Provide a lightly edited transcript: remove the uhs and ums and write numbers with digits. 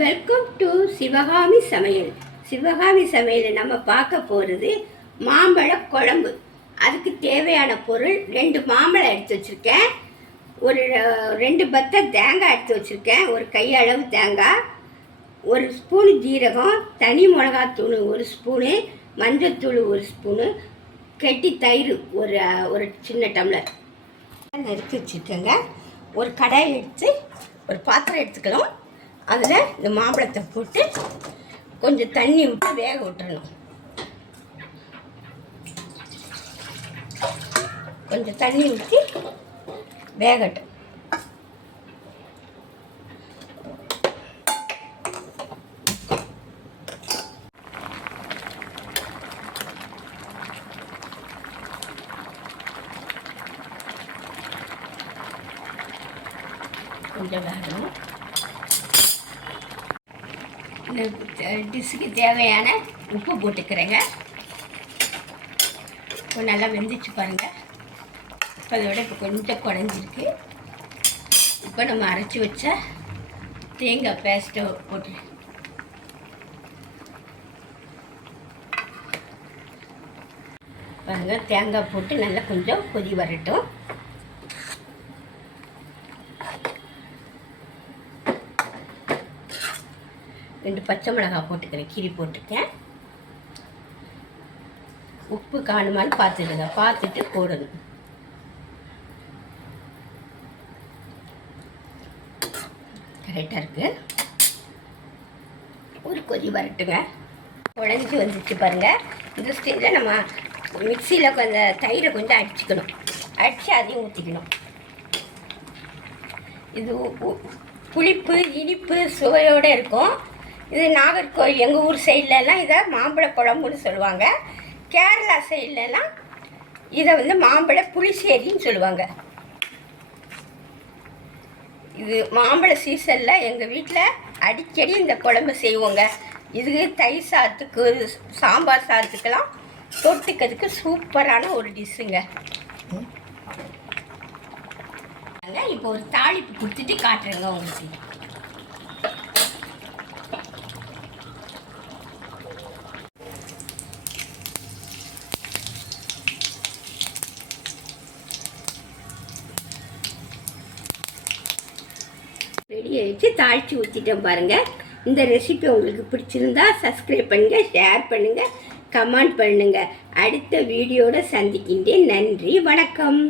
Welcome to Sivakami சமையல். சிவகாமி சமையல் நம்ம பார்க்க போகிறது மாம்பழ குழம்பு. அதுக்கு தேவையான பொருள் 2 மாம்பழம் எடுத்து வச்சுருக்கேன், ஒரு 2 பத்தை தேங்காய் எடுத்து வச்சுருக்கேன், ஒரு கையளவு தேங்காய், 1 ஸ்பூனு ஜீரகம், தனி மிளகாத்தூள் 1 ஸ்பூனு, மஞ்சத்தூள் 1 ஸ்பூனு, கெட்டி தயிர் ஒரு சின்ன டம்ளர் எடுத்து வச்சுருக்கேங்க. ஒரு கடாயை எடுத்து ஒரு பாத்திரம் எடுத்துக்கலாம். அதில் இந்த மாம்பழத்தை போட்டு கொஞ்சம் தண்ணி விட்டு வேக விட்டுறணும். கொஞ்சம் தண்ணி ஊற்றி வேகட்டும். கொஞ்சம் வேகணும். இந்த டிஷ்ஷுக்கு தேவையான உப்பு போட்டுக்கிறேங்க. இப்போ நல்லா வெந்துச்சு பாருங்கள். இப்போ அதோட இப்போ கொஞ்சம் குறைஞ்சிருக்கு. இப்போ நம்ம அரைச்சி வச்ச தேங்காய் பேஸ்ட்டை போட்டு பாருங்கள். தேங்காய் போட்டு நல்லா கொஞ்சம் கொதி வரட்டும். ரெண்டு பச்சை மிளகாய் போட்டுக்கிறேன், கீரி போட்டுருக்கேன். உப்பு காணுமான்னு பார்த்துடுங்க, பார்த்துட்டு போடணும். கரெக்டாக இருக்குது. ஒரு கொதி வரட்டுங்க. குழஞ்சி வந்துச்சு பாருங்கள். இந்த ஸ்டேஜில் நம்ம மிக்சியில் கொஞ்சம் தயிரை கொஞ்சம் அடிச்சுக்கணும். அடித்து அதையும் ஊற்றிக்கணும். இது புளிப்பு இனிப்பு சுவையோடு இருக்கும். இது நாகர்கோவில் எங்கள் ஊர் சைட்லலாம் இதை மாம்பழ குழம்புன்னு சொல்லுவாங்க. கேரளா சைட்லலாம் இதை வந்து மாம்பழ புளிசேரின்னு சொல்லுவாங்க. இது மாம்பழ சீசனில் எங்கள் வீட்டில் அடிக்கடி இந்த குழம்பு செய்வோங்க. இது தயிர் சாதத்துக்கு சாம்பார் சாதத்துக்கெல்லாம் தொட்டுக்கிறதுக்கு சூப்பரான ஒரு டிஷ்ஷுங்க. இப்போ ஒரு தாளிப்பு கொடுத்துட்டு காட்டுறேங்க உங்களுக்கு. ரெடி ஆகிடுச்சு. தாளித்து ஊற்றிட்டேன் பாருங்கள். இந்த ரெசிபி உங்களுக்கு பிடிச்சிருந்தா சப்ஸ்கிரைப் பண்ணுங்கள், ஷேர் பண்ணுங்கள், கமெண்ட் பண்ணுங்கள். அடுத்த வீடியோட சந்திக்கின்றேன். நன்றி, வணக்கம்.